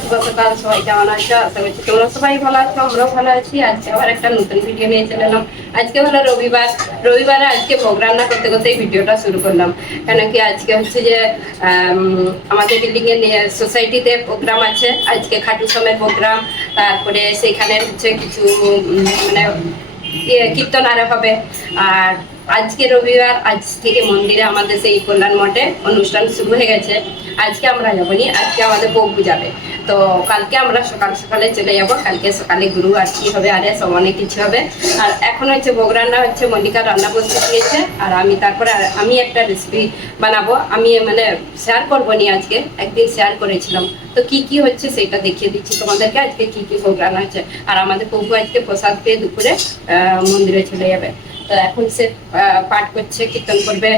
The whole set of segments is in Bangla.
শুভ সবাই তোমরা সবাই ভালো আছো ভালো আছি। আজকে আবার একটা নতুন ভিডিও নিয়ে চলে এলাম। আজকে হলো রবিবার। রবিবারে আজকে করতে ভিডিওটা শুরু করলাম। কেন কি আজকে হচ্ছে যে আমাদের বিল্ডিং এর সোসাইটিতে আছে। আজকে খাটু সমের প্রোগ্রাম তারপরে সেখানে হচ্ছে কিছু মানে ইয়ে, কীর্তন আরও হবে। আর আজকে রবিবার, আজ থেকে মন্দিরে আমাদের সেই কল্যাণ মঠে অনুষ্ঠান শুরু হয়ে গেছে। আজকে আমরা যাব নি, আজকে আমাদের বউ যাবে তো কালকে আমরা সকাল সকালে চলে যাব, কালকে সকালে গুরু আরতি হবে, আরে সব অনেক কিছু হবে। আর এখন হচ্ছে ভোগ রান্না হচ্ছে, মল্লিকা রান্না বসতে দিয়েছে। আর আমি তারপরে আমি একটা রেসিপি বানাবো। আমি মানে শেয়ার করব নি আজকে, একদিন শেয়ার করেছিলাম। তো কি কি হচ্ছে সেটা দেখিয়ে দিচ্ছি তোমাদেরকে, আজকে কি কি ভোগ রান্না হচ্ছে। আর আমাদের প্রভু আজকে প্রসাদ পেয়ে দুপুরে মন্দিরে চলে যাবে। তো এখন সে পাঠ করছে, কীর্তন করবে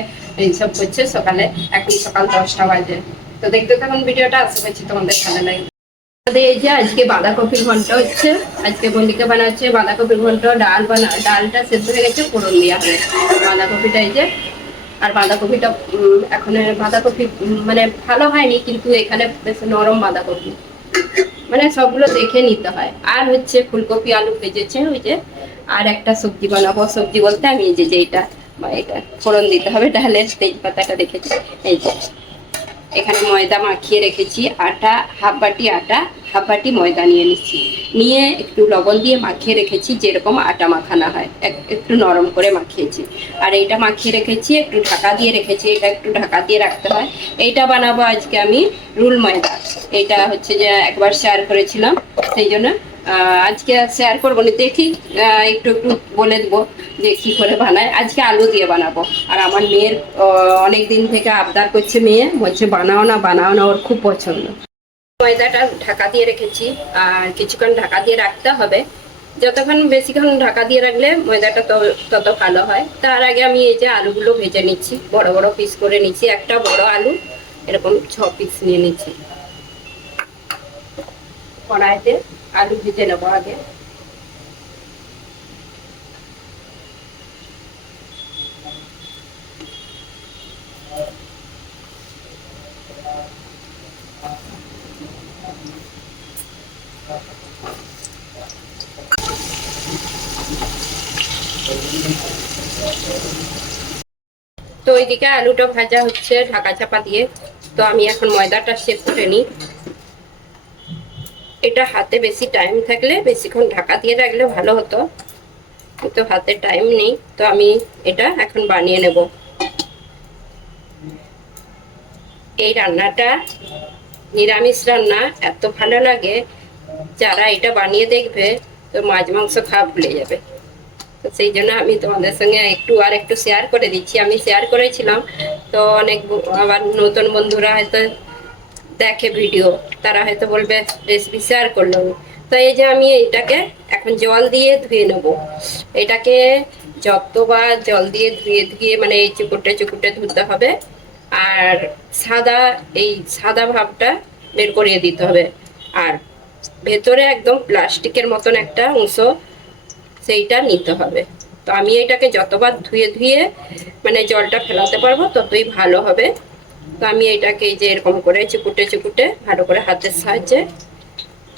এইসব করছে সকালে। এখন সকাল দশটা বাজে। তো দেখতে থাকুন ভিডিওটা, আশা করছি তোমাদের ভালো লাগে এই যে আজকে বাঁধাকপির ঘন্ট হচ্ছে, আজকে বন্ডিকা বানাচ্ছে, বাঁধাকপির ঘন্ট ডাল বানা, ডালটা সেদ্ধ হয়ে গেছে, ফোড়ন দেওয়া হবে বাঁধাকপিটা এই যে, আর বাঁধাকপিটা এখন বাঁধাকপি মানে ভালো হয়নি, কিন্তু এখানে বেশ নরম বাঁধাকপি। মানে সবগুলো দেখে নিতে হয়। আর হচ্ছে ফুলকপি, আলু ভেজেছে, ওই যে আর একটা সবজি বানাবো। সবজি বলতে আমি এই যে যেটা বা এটা, ফোড়ন দিতে হবে ডালের তেজপাতাটা রেখেছি এই যে, এখানে ময়দা মাখিয়ে রেখেছি, আটা, হাফ বাটি আটা, হাফ বাটি ময়দা নিয়ে নিচ্ছি। নিয়ে একটু লবণ দিয়ে মাখিয়ে রেখেছি, যেরকম আটা মাখানো হয়। এক- একটু নরম করে মাখিয়েছি। আর এইটা মাখিয়ে রেখেছি, একটু ঢাকা দিয়ে রেখেছি, এটা একটু ঢাকা দিয়ে রাখতে হয়। এইটা বানাবো আজকে আমি রুল ময়দা। এটা হচ্ছে যে একবার শেয়ার করেছিলাম সেই জন্য আজকে শেয়ার করব না। দেখি একটু একটু বলে দেবো যে কী করে বানায়। আজকে আলু দিয়ে বানাবো। আর আমার মেয়ের অনেক দিন থেকে আবদার করছে মেয়ে, বলছে বানাও না বানাও না, ওর খুব পছন্দ। ময়দাটা ঢাকা দিয়ে রেখেছি, আর কিছুক্ষণ ঢাকা দিয়ে রাখতে হবে। যতক্ষণ বেশিক্ষণ ঢাকা দিয়ে রাখলে ময়দাটা তত ভালো হয়। তার আগে আমি এই যে আলুগুলো ভেজে নিচ্ছি, বড় বড় পিস করে নিচ্ছি, একটা বড় আলু, এরকম ছ পিস নিয়ে নিচ্ছি। কড়াইতে আলু ভেজে নেব আগে। তো ওইদিকে আলুটা ভাজা হচ্ছে ঢাকা চাপা দিয়ে। তো আমি এখন ময়দাটা চেক করে নিই। এটা হাতে বেশি টাইম থাকলে বেশিক্ষণ ঢাকা দিয়ে রাখলে ভালো হতো। কিন্তু হাতে টাইম নেই, তো আমি এটা এখন বানিয়ে নেব। এই রান্নাটা নিরামিষ রান্না, এত ভালো লাগে। যারা এটা বানিয়ে দেখবে, তো মাছ মাংস খাওয়া ভুলে যাবে। তো সেই জন্য আমি তোমাদের সঙ্গে একটু আর একটু শেয়ার করে দিচ্ছি। আমি শেয়ার করেছিলাম, তো অনেক আবার নতুন বন্ধুরা হয়তো দেখে ভিডিও, তারা হয়তো বলবে, রেসিপি শেয়ার করল তো এই যে আমি এটাকে এখন জল দিয়ে ধুয়ে নেব। এটাকে যতবার জল দিয়ে ধুয়ে ধুয়ে মানে এই চুকুটে চুকুটে ধুতে হবে। আর সাদা, এই সাদা ভাবটা বের করিয়ে দিতে হবে। আর ভেতরে একদম প্লাস্টিকের মতন একটা অংশ সেইটা নিতে হবে। তো আমি এটাকে যতবার ধুয়ে ধুয়ে মানে জলটা ফেলাতে পারব, ততই ভালো হবে। তো আমি এটাকে এই যে এরকম করে চুকুটে চুকুটে ভালো করে হাতের সাহায্যে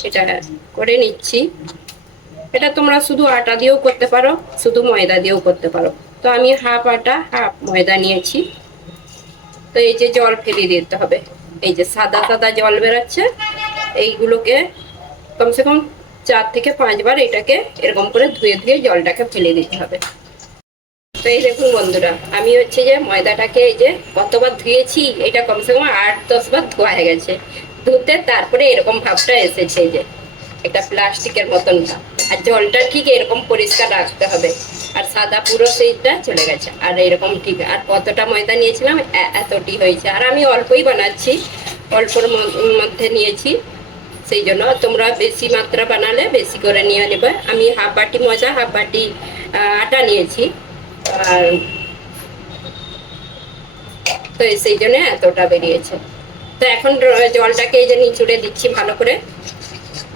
এটা করে নিচ্ছি। এটা তোমরা শুধু আটা দিয়েও করতে পারো, শুধু ময়দা দিয়েও করতে পারো। তো আমি হাফ আটা, হাফ ময়দা নিয়েছি। তো এই যে জল ফেলে দিতে হবে। এই যে সাদা সাদা জল বেরোচ্ছে, এইগুলোকে কমসে কম চার থেকে পাঁচবার এটাকে এরকম করে ধুয়ে ধুয়ে জলটাকে ফেলে দিতে হবে। তো এই দেখুন বন্ধুরা, আমি হচ্ছে যে ময়দাটাকে এই যে কতবার ধুয়েছি, এটা কমসে কম আট, দশ বার ধোয়া হয়ে গেছে। ধুতে তারপরে এরকম ভাবটা এসেছে যে, একটা প্লাস্টিকের মতন আর জলটা ঠিক এরকম পরিষ্কার রাখতে হবে। আর সাদা পুরো সেইটা চলে গেছে, আর এরকম ঠিক, আর কতটা ময়দা নিয়েছিলাম এতটি হয়েছে। আর আমি অল্পই বানাচ্ছি, অল্পর মধ্যে নিয়েছি। সেই জন্য তোমরা বেশি মাত্রা বানালে বেশি করে নিয়ে নেবে। আমি হাফ বাটি মজা হাফ বাটি আটা নিয়েছি। আর তো সেই জন্য এতটা বেরিয়েছে। তো এখন জলটাকে এই যে নিচুড়ে দিচ্ছি ভালো করে।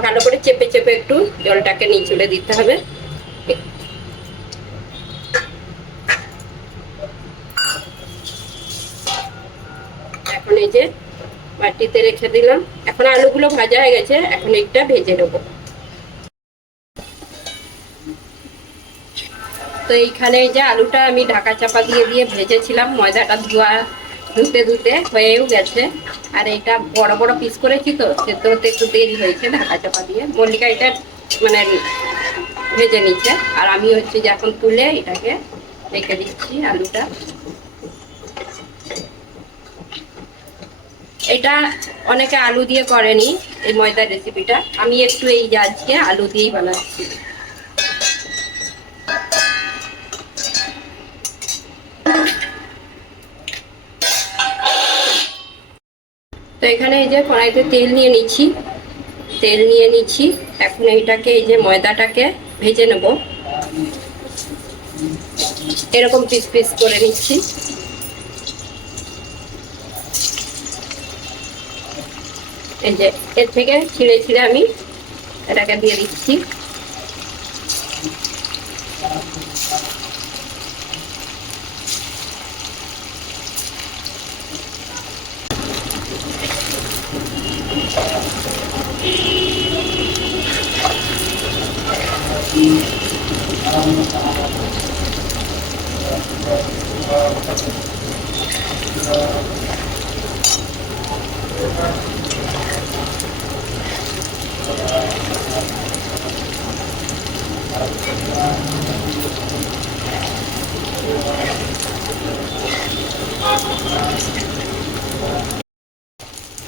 ভালো করে চেপে চেপে একটু জলটাকে নিচুড়ে দিতে হবে। এখন এই যে মাটিতে রেখে দিলাম। এখন আলুগুলো ভাজা হয়ে গেছে, এখন একটা ভেজে নেব। তো এইখানে যে আলুটা আমি ঢাকা চাপা দিয়ে দিয়ে ভেজেছিলাম, ময়দাটা ধোয়া, ধুতে ধুতে হয়েও গেছে। আর এটা বড় বড় পিস করেছি তো সেদ্ধ হতে একটু দেরি হয়েছে ঢাকা চাপা দিয়ে। মল্লিকা এটা মানে ভেজে নিচ্ছে। আর আমি হচ্ছে যে এখন তুলে এটাকে রেখে দিচ্ছি আলুটা। এটা অনেকে আলু দিয়ে করেনি এই ময়দার রেসিপিটা আমি একটু এই যে আজকে আলু দিয়েই বানাচ্ছি। এখানে এই যে কড়াইতে তেল নিয়ে নিচ্ছি। তেল নিয়ে নিচ্ছি। এখন এইটাকে, এই যে ময়দাটাকে ভেজে নেব। এরকম পিস পিস করে নিচ্ছি। এই যে, এর থেকে ছিঁড়ে ছিঁড়ে আমি এটাকে দিয়ে দিচ্ছি। তো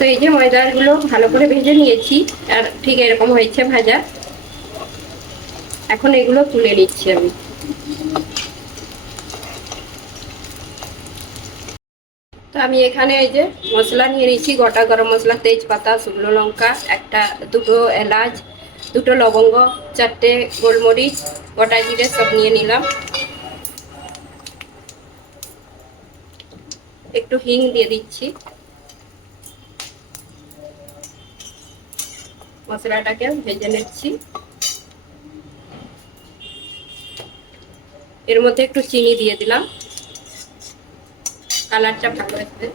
এই যে ময়দাগুলো ভালো করে ভেজে নিয়েছি আর ঠিক এরকম হয়েছে ভাজা। এখন এগুলো তুলে নিচ্ছি আমি। তো আমি এখানে এই যে মশলা নিয়ে নিচ্ছি গোটা গরম মশলা, তেজপাতা, শুকনো লঙ্কা, একটা, দুটো এলাচ, দুটো লবঙ্গ, চারটে গোলমরিচ, গোটা জিরে সব নিয়ে নিলাম। একটু হিং দিয়ে দিচ্ছি। মশলাটাকে ভেজে নিচ্ছি। এর মধ্যে একটু চিনি দিয়ে দিলাম। কালারটা ভালো আসবে।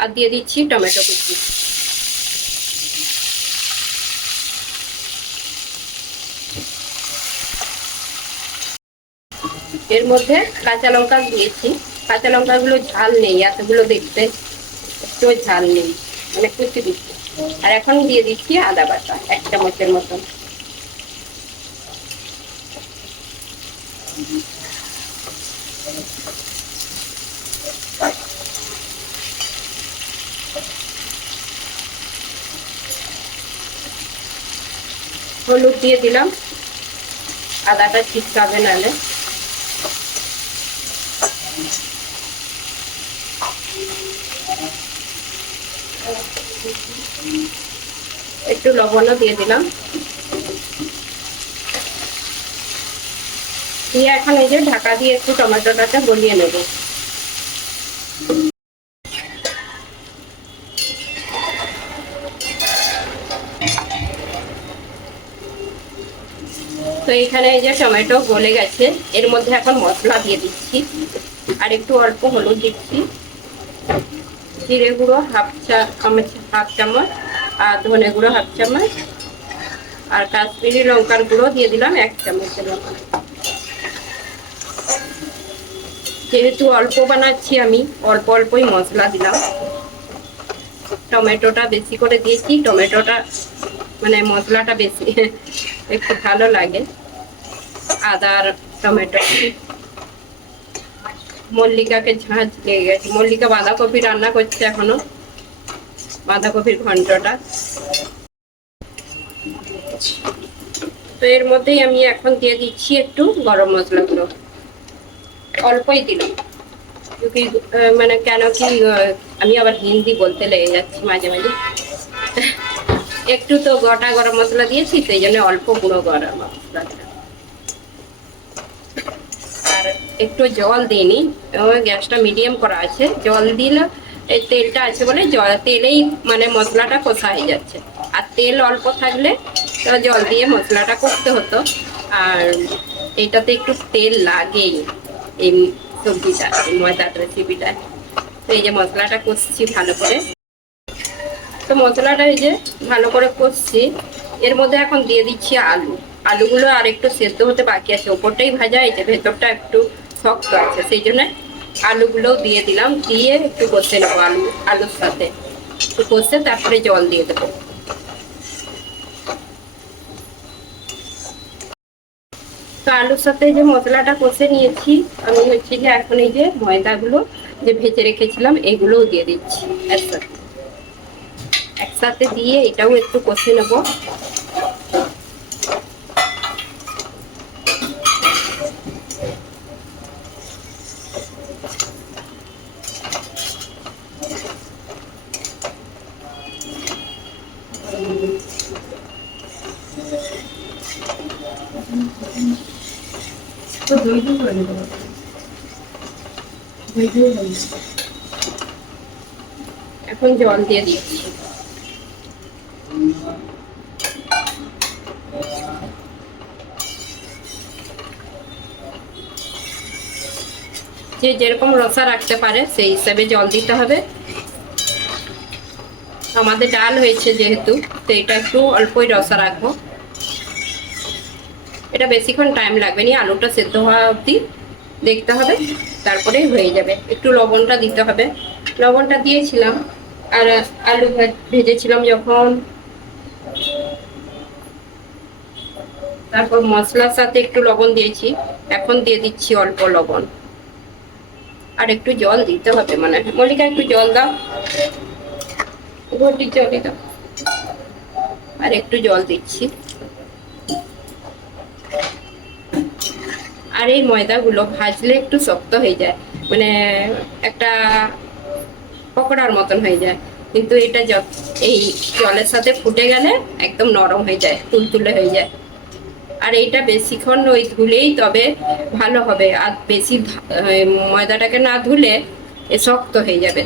আর দিয়ে দিচ্ছি টমেটো কুচি। এর মধ্যে কাঁচা লঙ্কা দিয়েছি। কাঁচা লঙ্কাগুলো ঝাল নেই, এতগুলো দেখতে একটু ঝাল নেই মানে কুচি দিচ্ছি। আর এখন দিয়ে দিচ্ছি আদা বাটা, এক চামচের মতন। হলুদ দিয়ে দিলাম। আদাটা ছিটকাবে নালে। একটু লবণও দিয়ে দিলাম। দিয়ে এখন এই যে ঢাকা দিয়ে একটু টমেটোটাকে গলিয়ে নেব। তো এখানে এই যে টমেটো গলে গেছে, এর মধ্যে এখন মশলা দিয়ে দিচ্ছি, আর একটু অল্প হলুদ দিচ্ছি। জিরে গুঁড়ো হাফ চা, চামচ, হাফ চামচ, আর ধনে গুঁড়ো হাফ চামচ, আর কাশ্মীরি লঙ্কার গুঁড়ো দিয়ে দিলাম এক চামচের মতন যেহেতু অল্প বানাচ্ছি আমি, অল্প অল্পই মশলা দিলাম। টমেটোটা বেশি করে দিয়েছি, টমেটোটা মানে মশলাটা বেশি, একটু ভালো লাগে। আদার টমেটো। মল্লিকাকে ঝাঁঝ লেগে গেছে। মল্লিকা বাঁধাকপি রান্না করছে এখনও, বাঁধাকপির ঘন্টটা। তো এর মধ্যেই আমি এখন দিয়ে দিচ্ছি একটু গরম মশলাগুলো। অল্পই দিলাম কি মানে কেন কি আমি আবার হিন্দি বলতে লেগে যাচ্ছি মাঝে মাঝে। একটু তো গোটা গরম মশলা দিয়েছি এই জন্য অল্প গুঁড়ো গরম মশলা। আর একটু জল দিইনি গ্যাসটা মিডিয়াম করা আছে। জল দিলে এই তেলটা আছে বলে জল, তেলেই মানে মশলাটা কষা হয়ে যাচ্ছে। আর তেল অল্প থাকলে জল দিয়ে মশলাটা করতে হতো। আর এটাতে একটু তেল লাগেই। এই সবজিটা ময়দার রেসিপিটা। তো এই যে মশলাটা কষছি ভালো করে। তো মশলাটা এই যে ভালো করে কষছি। এর মধ্যে এখন দিয়ে দিচ্ছি আলু। আলুগুলো আর একটু সেদ্ধ হতে বাকি আছে। ওপরটাই ভাজা, এই যে ভেতরটা একটু শক্ত আছে। সেই জন্য আলুগুলোও দিয়ে দিলাম। দিয়ে একটু কষে নেব আলু, আলুর সাথে। একটু কষে তারপরে জল দিয়ে দেবো। তো আলুর সাথে যে মশলাটা কষে নিয়েছি, আমি হচ্ছে যে এখন এই যে ময়দাগুলো যে ভেজে রেখেছিলাম, এগুলোও দিয়ে দিচ্ছি একসাথে। একসাথে দিয়ে এটাও একটু কষে নেব। এখন জল দিয়ে দিচ্ছি। যে যেরকম রসা রাখতে পারে, সেই হিসাবে জল দিতে হবে। আমাদের ডাল হয়েছে যেহেতু, তো এটা একটু অল্পই রসা রাখব। এটা বেশিক্ষণ টাইম লাগবে না, আলুটা সেদ্ধ হওয়া অবধি দেখতে হবে তারপরে হয়ে যাবে। একটু লবণটা দিতে হবে। লবণটা দিয়েছিলাম, আর আলু ভাজ- ভেজেছিলাম যখন। তারপর মশলার সাথে একটু লবণ দিয়েছি, এখন দিয়ে দিচ্ছি অল্প লবণ। আর একটু জল দিতে হবে মানে মল্লিকা, একটু জল দাও। ঘটির জলই দাও। আর একটু জল দিচ্ছি। আর এই ময়দাগুলো ভাজলে একটু শক্ত হয়ে যায়। মানে একটা পকোড়ার মতন হয়ে যায়। কিন্তু এটা এই জলের সাথে ফুটে গেলে একদম নরম হয়ে যায়, তুলতুলে হয়ে যায়। আর এইটা বেশিক্ষণ ওই ধুলেই তবে ভালো হবে। আর বেশি ময়দাটাকে না ধুলে এ শক্ত হয়ে যাবে।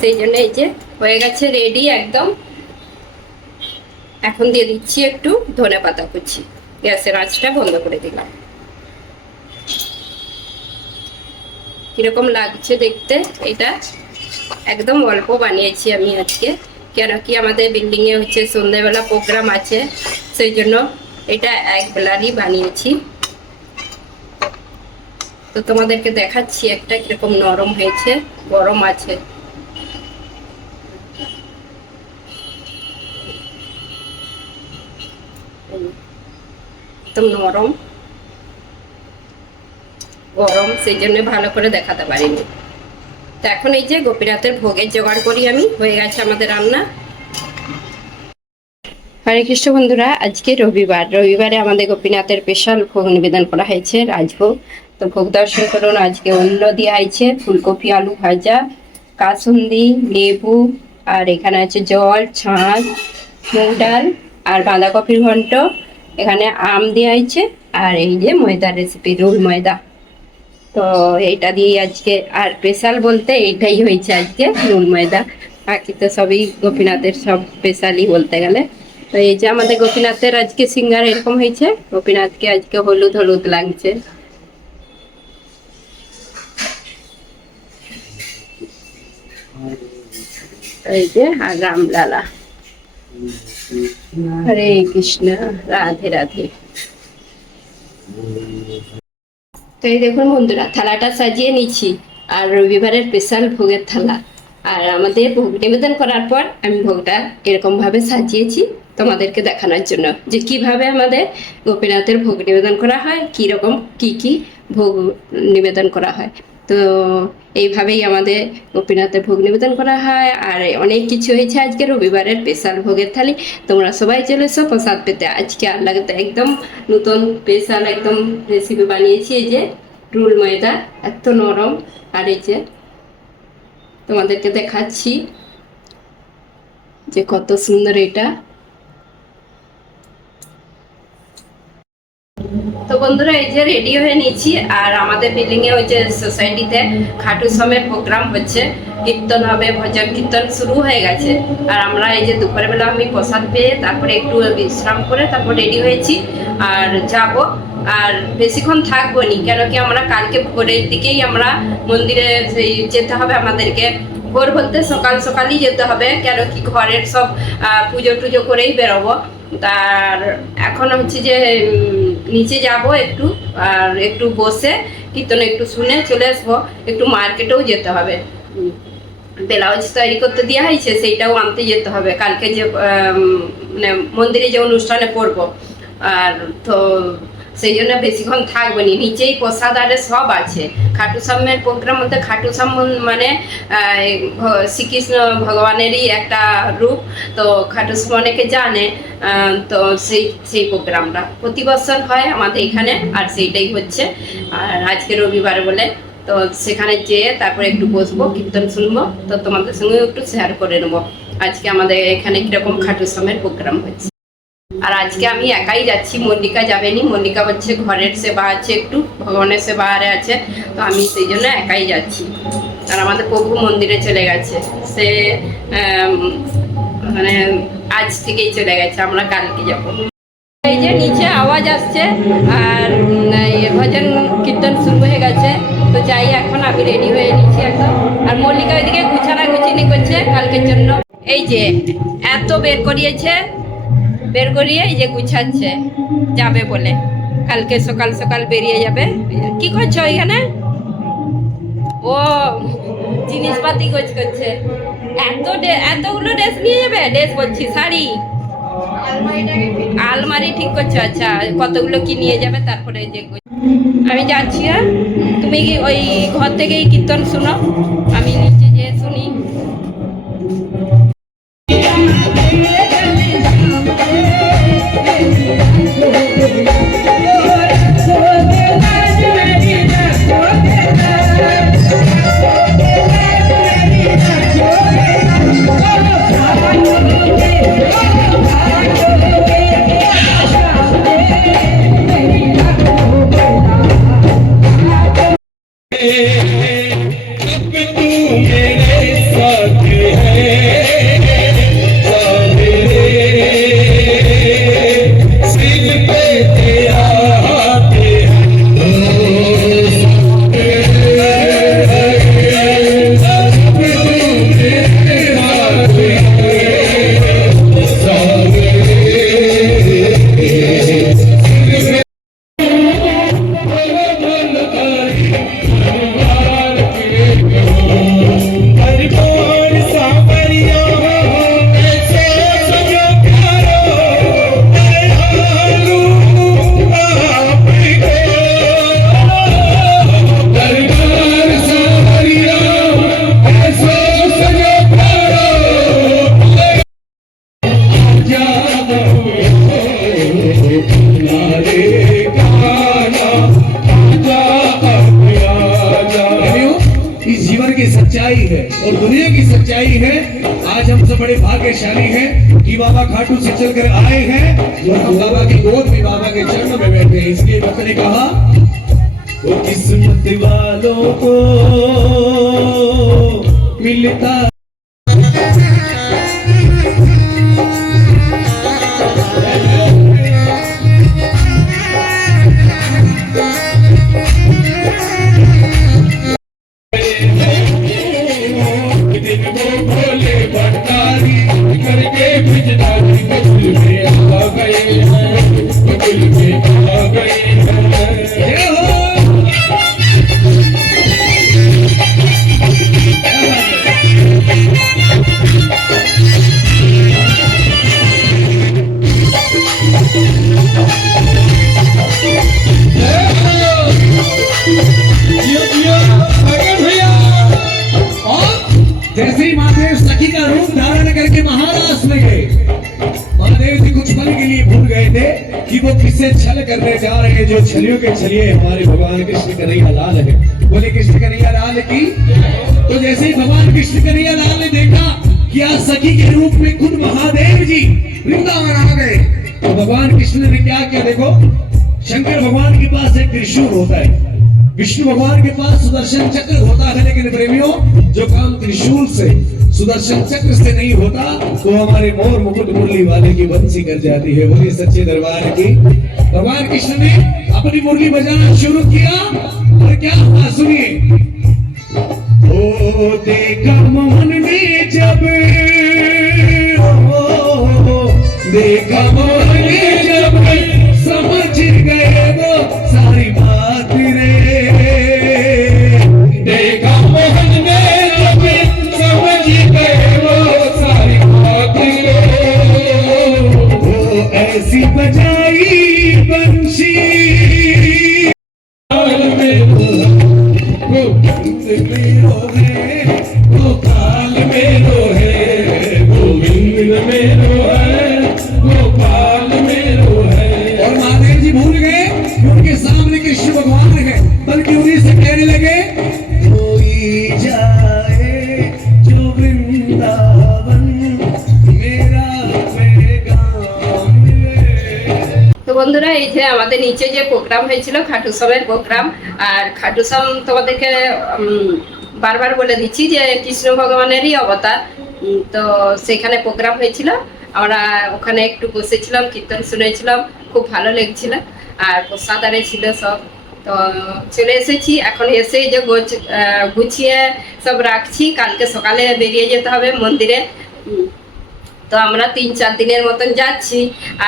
সেই জন্য এই যে হয়ে গেছে রেডি একদম। এখন দিয়ে দিচ্ছি একটু ধনে পাতা কুচি। গ্যাসের আঁচটা বন্ধ করে দিলাম। কীরকম লাগছে দেখতে? এটা একদম অল্প বানিয়েছি আমি আজকে। কেন কি আমাদের বিল্ডিং এ হচ্ছে সন্ধ্যেবেলা প্রোগ্রাম আছে, সেই জন্য এটা এক বেলারই বানিয়েছি। তো তোমাদেরকে দেখাচ্ছি একটা কীরকম নরম হয়েছে, গরম আছে। একদম নরম। গরম সেই জন্য ভালো করে দেখাতে পারিনি। তো এখন এই যে গোপীনাথের ভোগের জোগাড় করি আমি, হয়ে গেছে আমাদের রান্না। হরে কৃষ্ণ বন্ধুরা, আজকে রবিবার। রবিবারে আমাদের গোপীনাথের স্পেশাল ভোগ নিবেদন করা হয়েছে, রাজভোগ। তো ভোগ দর্শন করুন, আজকে অন্য দেওয়া হয়েছে, ফুলকপি, আলু ভাজা, কাসুন্দি, লেবু, আর এখানে আছে জল, ছাঁচ, মুগ ডাল, আর বাঁধাকপির ঘন্ট। এখানে আম দেওয়া হয়েছে, আর এই যে ময়দার রেসিপি রোল ময়দা। তো এইটা দিয়েই আজকে আর স্পেশাল বলতে এইটাই হয়েছে আজকে, রোল ময়দা। বাকি তো সবই গোপীনাথের সব স্পেশালই বলতে গেলে। তো এই যে আমাদের গোপীনাথের আজকে সিঙ্গার এরকম হয়েছে, গোপীনাথকে আজকে হলুদ হলুদ লাগছে। এই যে আর রামলালা। হরে কৃষ্ণ, রাধে রাধে। তো এই দেখুন বন্ধুরা, থালাটা সাজিয়ে নিচ্ছি আর রবিবারের স্পেশাল ভোগের থালা। আর আমাদের ভোগ নিবেদন করার পর আমি ভোগটা এরকম ভাবে সাজিয়েছি তোমাদেরকে দেখানোর জন্য, যে কীভাবে আমাদের গোপীনাথের ভোগ নিবেদন করা হয় কি রকম কি কি ভোগ নিবেদন করা হয়। তো এইভাবেই আমাদের গোপীনাথের ভোগ নিবেদন করা হয়। আর অনেক কিছু হয়েছে আজকে রবিবারের স্পেশাল ভোগের থালি। তোমরা সবাই চলে এসো, প্রসাদ পেতে। আজকে লাগতে একদম নতুন স্পেশাল একদম রেসিপি বানিয়েছি। এই যে রুল ময়দা, এত নরম। আর এই যে তোমাদেরকে দেখাচ্ছি যে কত সুন্দর এটা। তো বন্ধুরা, এই যে রেডি হয়ে নিয়েছি আর আমাদের বিল্ডিং এ ওই যে সোসাইটিতে খাটু সমের প্রোগ্রাম হচ্ছে। কীর্তন হবে, ভজন কীর্তন শুরু হয়ে গেছে। আর আমরা এই যে দুপুরের বেলা আমি প্রসাদ পেয়ে তারপরে একটু বিশ্রাম করে তারপর রেডি হয়েছি আর যাব। আর বেশিক্ষণ থাকব নি কেন কি আমরা কালকে ভোরের দিকেই আমরা মন্দিরে যেতে হবে আমাদেরকে। ভোর বলতে সকাল সকালই যেতে হবে কেন কি ঘরের সব পুজো টুজো করেই বেরোবো। তার এখন হচ্ছে যে নিচে যাব একটু, আর একটু বসে, কীর্তন একটু শুনে চলে আসব। একটু মার্কেটেও যেতে হবে। ব্লাউজ তৈরি করতে দেওয়া হয়েছে, সেইটাও আনতে যেতে হবে। কালকে যে মানে মন্দিরে যে অনুষ্ঠানে পড়ব। আর তো সেই জন্য বেশিক্ষণ থাকবে নি। নিচেই প্রসাদ আরে সব আছে। খাটু শ্যামের প্রোগ্রাম বলতে খাটু শ্যাম মানে শ্রীকৃষ্ণ ভগবানেরই একটা রূপ। তো খাটু অনেকে জানে তো সেই সেই প্রোগ্রামটা। প্রতি বছর হয় আমাদের এখানে, আর সেইটাই হচ্ছে। আর আজকে রবিবার বলে, তো সেখানে যেয়ে তারপরে একটু বসবো, কীর্তন শুনব, তো তোমাদের সঙ্গে একটু শেয়ার করে নেব। আজকে আমাদের এখানে কীরকম খাটু শ্যামের প্রোগ্রাম হচ্ছে আর আজকে আমি একাই যাচ্ছি, মল্লিকা যাবেনি, মল্লিকা হচ্ছে ঘরের সেবা আছে একটু, ভগবানের সেবা আরে আছে, তো আমি সেই জন্য একাই যাচ্ছি। আর আমাদের প্রভু মন্দিরে চলে গেছে, সে মানে আজ থেকেই চলে গেছে, আমরা কালকে যাব। এই যে নিচে আওয়াজ আসছে, আর ভজন কীর্তন শুরু হয়ে গেছে, তো যাই, এখন আমি রেডি হয়ে নিচ্ছি একদম। আর মল্লিকা ওইদিকে গুছানা গুছিনি করছে কালকের জন্য। এই যে, এত বের করিয়েছে বের করিয়ে এই যে গুছাচ্ছে, যাবে বলে। কালকে সকাল সকাল বেরিয়ে যাবে। কি করছ ওইখানে ও, জিনিসপাতি গোছ করছে। এত এতগুলো ড্রেস নিয়ে যাবে? ড্রেস বলছি, শাড়ি? আলমারি ঠিক করছ? আচ্ছা কতগুলো কি নিয়ে যাবে? তারপরে যে আমি যাচ্ছি হ্যাঁ? তুমি কি ওই ঘর থেকেই কীর্তন শুনো? আমি सच्चाई है और दुनिया की सच्चाई है। आज हम सब बड़े भाग्यशाली हैं कि बाबा खाटू से चलकर आए हैं और हम बाबा की गोद में, बाबा के चरण में बैठे हैं। इसलिए भक्त ने कहा, वो किस्मत वालों को मिलता Yeah. जो छलियों के छलिए हमारे भगवान कृष्ण कन्हैया लाल है। बोले, कृष्ण कन्हैया लाल की? तो जैसे ही भगवान कृष्ण कन्हैया लाल ने देखा कि आज सखी के रूप में खुद महादेव जी वृंदावन आ गए तो भगवान कृष्ण ने क्या किया देखो, शंकर भगवान के पास एक त्रिशूल होता है। विष्णु भगवान के पास सुदर्शन चक्र होता है, लेकिन प्रेमियों, जो काम त्रिशूल से सुदर्शन चक्र से नहीं होता तो हमारे मोर मुकुट मुरली वाले की बंसी कर जाती है। बोलिए सच्चे दरबार की। भगवान कृष्ण ने अपनी मुरली बजाना शुरू किया और क्या हुआ सुनिए? ओ देखा मोहन ने जब ओ, देखा मोहन ने হয়েছিল খাটুসামের প্রোগ্রাম। আর খাটুসাম তোমাদেরকে বারবার বলে দিচ্ছি যে কৃষ্ণ ভগবানেরই অবতার। তো সেখানে প্রোগ্রাম হয়েছিল। আমরা ওখানে একটু বসেছিলাম, কীর্তন শুনেছিলাম, খুব ভালো লেগেছিল। আর প্রসাদ আরে ছিল সব। তো চলে এসেছি। এখন এসে যে গুছিয়ে সব রাখছি। কালকে সকালে বেরিয়ে যেতে হবে মন্দিরে। তো আমরা তিন, চার দিনের মতন যাচ্ছি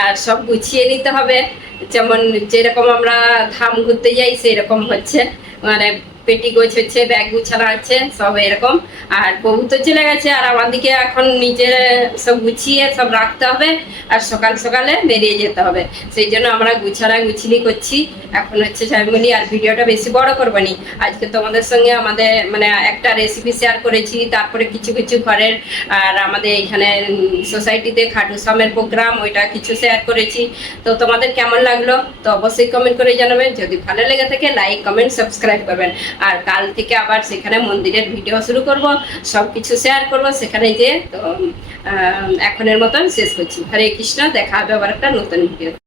আর সব গুছিয়ে নিতে হবে। যেমন যেরকম আমরা ধাম ঘুরতে যাই, সেরকম হচ্ছে। মানে পেটি গোছ হচ্ছে, ব্যাগ গুছানো আছে, সব এরকম। আর বহু তো চলে গেছে, আর আমাদেরকে এখন নিজে সব গুছিয়ে সব রাখতে হবে, আর সকাল সকালে বেরিয়ে যেতে হবে। সেই জন্য আমরা গুছানা গুছিনি করছি। এখন হচ্ছে ঝালমুড়ি আর ভিডিওটা বেশি বড় করব নি। আজকে তোমাদের সঙ্গে আমাদের মানে একটা রেসিপি শেয়ার করেছি, তারপরে কিছু কিছু ঘরের, আর আমাদের এখানে সোসাইটিতে খাটুসামের প্রোগ্রাম ওইটা কিছু শেয়ার করেছি। তো তোমাদের কেমন লাগল? তো অবশ্যই কমেন্ট করে জানাবেন যদি ভালো লেগে থাকে লাইক কমেন্ট সাবস্ক্রাইব করবেন। আর কাল থেকে আবার সেখানে মন্দিরের ভিডিও শুরু করব সব কিছু শেয়ার করব সেখানে যে তো এখনের মতন শেষ করছি। হরে কৃষ্ণ, দেখা হবে আবার একটা নতুন ভিডিও